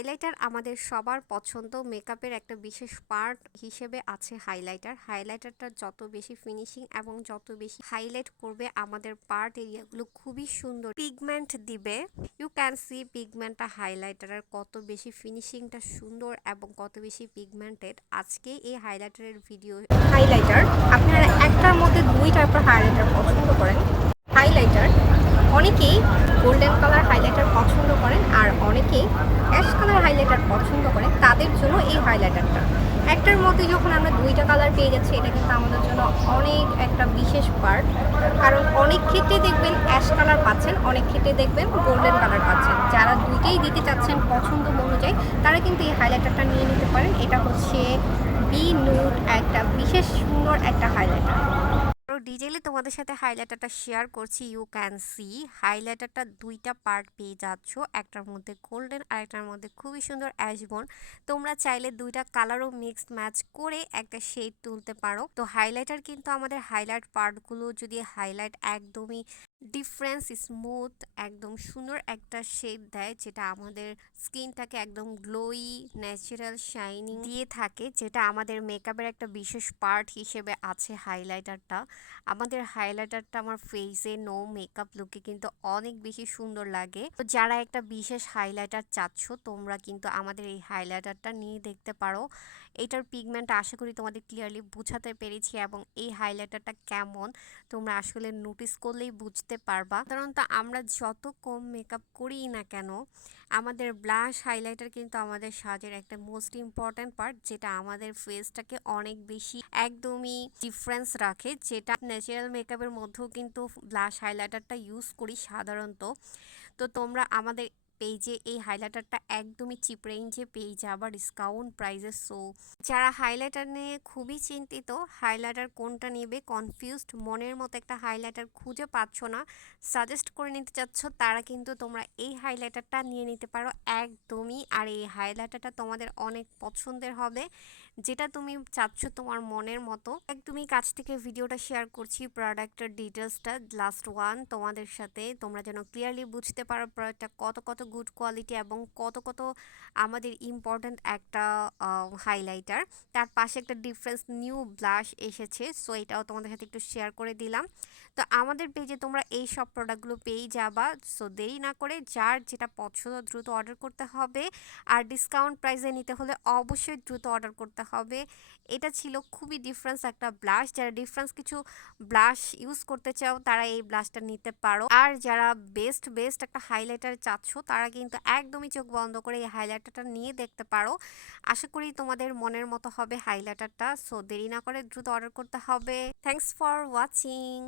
Highlighter আমাদের সবার পছন্দ। মেকআপের একটা বিশেষ পার্ট হিসেবে আছে হাইলাইটার। হাইলাইটারটা যত বেশি ফিনিশিং এবং যত বেশি হাইলাইট করবে আমাদের পার্ট এরিয়াগুলো খুবই সুন্দর পিগমেন্ট দিবে। ইউ ক্যান সি পিগমেন্টটা হাইলাইটারের কত বেশি ফিনিশিংটা সুন্দর এবং কত বেশি পিগমেন্টেড। আজকে এই হাইলাইটারের ভিডিও। হাইলাইটার আপনারা একটার মধ্যে দুই টাইপের হাইলাইটার পছন্দ করেন। হাইলাইটার অনেকেই গোল্ডেন কালার হাইলাইটার পছন্দ করেন আর অনেকেই অ্যাশ কালার হাইলাইটার পছন্দ করেন। তাদের জন্য এই হাইলাইটারটা একটার মধ্যে যখন আমরা দুইটা কালার পেয়ে যাচ্ছি, এটা কিন্তু আমাদের জন্য অনেক একটা বিশেষ পার্ট। কারণ অনেক ক্ষেত্রে দেখবেন অ্যাশ কালার পাচ্ছেন, অনেক ক্ষেত্রে দেখবেন গোল্ডেন কালার পাচ্ছেন। যারা দুইটাই দিতে চাচ্ছেন পছন্দ অনুযায়ী তারা কিন্তু এই হাইলাইটারটা নিয়ে নিতে পারেন। এটা হচ্ছে বি নুড, একটা বিশেষ সুন্দর একটা হাইলাইটার। ডিটেইলে তোমাদের সাথে হাইলাইটারটা শেয়ার করছি। ইউ ক্যান সি হাইলাইটারটা দুইটা পার্ট পেয়ে যাচ্ছ, একটার মধ্যে গোল্ডেন আর একটার মধ্যে খুবই সুন্দর অ্যাশবোন। তোমরা চাইলে দুইটা কালারও মিক্স ম্যাচ করে একটা শেড তুলতে পারো। তো হাইলাইটার কিন্তু আমাদের হাইলাইট পার্টগুলো যদি হাইলাইট একদমই ডিফারেন্স স্মুথ একদম সুন্দর একটা শেড দেয়, যেটা আমাদের স্কিনটাকে একদম গ্লোই ন্যাচারাল শাইনিং দিয়ে থাকে, যেটা আমাদের মেকআপের একটা বিশেষ পার্ট হিসেবে আছে হাইলাইটারটা। আমাদের হাইলাইটারটা আমার ফেসে নো মেকআপ লুকে কিন্তু অনেক বেশি সুন্দর লাগে। তো যারা একটা বিশেষ হাইলাইটার চাচ্ছ তোমরা কিন্তু আমাদের এই হাইলাইটারটা নিয়ে দেখতে পারো। এটার পিগমেন্ট আশা করি তোমাদের ক্লিয়ারলি বুঝাতে পেরেছি এবং এই হাইলাইটারটা কেমন তোমরা আসলে নোটিস করলেই বুঝতে পারবা। সাধারণত আমরা যত কম মেকআপ করি না কেন আমাদের ব্লাশ হাইলাইটার কিন্তু আমাদের সাজের একটা মোস্ট ইম্পর্ট্যান্ট পার্ট, যেটা আমাদের ফেসটাকে অনেক বেশি একদমই ডিফারেন্স রাখে। যেটা ন্যাচারাল মেকআপের মধ্যেও কিন্তু ব্লাশ হাইলাইটারটা ইউজ করি সাধারণত। তো তোমরা আমাদের পেজে এই হাইলাইটারটা একদমই চিপ রেঞ্জে পেয়ে যাবা ডিসকাউন্ট প্রাইসে। সো যারা হাইলাইটার নিয়ে খুবই চিন্তিত, হাইলাইটার কোনটা নেবে কনফিউজড, মনের মতো একটা হাইলাইটার খুঁজে পাচ্ছ না, সাজেস্ট করে নিতে চাচ্ছ, তারা কিন্তু তোমরা এই হাইলাইটারটা নিয়ে নিতে পারো একদমই। আর এই হাইলাইটারটা তোমাদের অনেক পছন্দের হবে, যেটা তুমি চাচ্ছ তোমার মনের মতো। একদমই কাছ থেকে ভিডিওটা শেয়ার করছি প্রোডাক্টের ডিটেলসটা লাস্ট ওয়ান তোমাদের সাথে, তোমরা যেন ক্লিয়ারলি বুঝতে পারো প্রোডাক্টটা কত কত গুড কোয়ালিটি এবং কত কত আমাদের ইম্পর্ট্যান্ট একটা হাইলাইটার। তার পাশে একটা ডিফারেন্স নিউ ব্লাশ এসেছে, সো এটাও তোমাদের সাথে একটু শেয়ার করে দিলাম। তো আমাদের পেজে তোমরা এই সব প্রোডাক্টগুলো পেয়ে যাবা। সো দেরি না করে যার যেটা পছন্দ দ্রুত অর্ডার করতে হবে। আর ডিসকাউন্ট প্রাইসে নিতে হলে অবশ্যই দ্রুত অর্ডার করতে হবে। এটা ছিল খুবই ডিফারেন্স একটা ব্লাশ। যারা ডিফারেন্স কিছু ব্লাশ ইউজ করতে চাও তারা এই ব্লাশটা নিতে পারো। আর যারা বেস্ট বেস্ট একটা হাইলাইটার চাচ্ছ তারা কিন্তু একদমই চোখ বন্ধ করে এই হাইলাইটারটা নিয়ে দেখতে পারো। আশা করি তোমাদের মনের মতো হবে হাইলাইটারটা। সো দেরি না করে দ্রুত অর্ডার করতে হবে। Thanks for watching.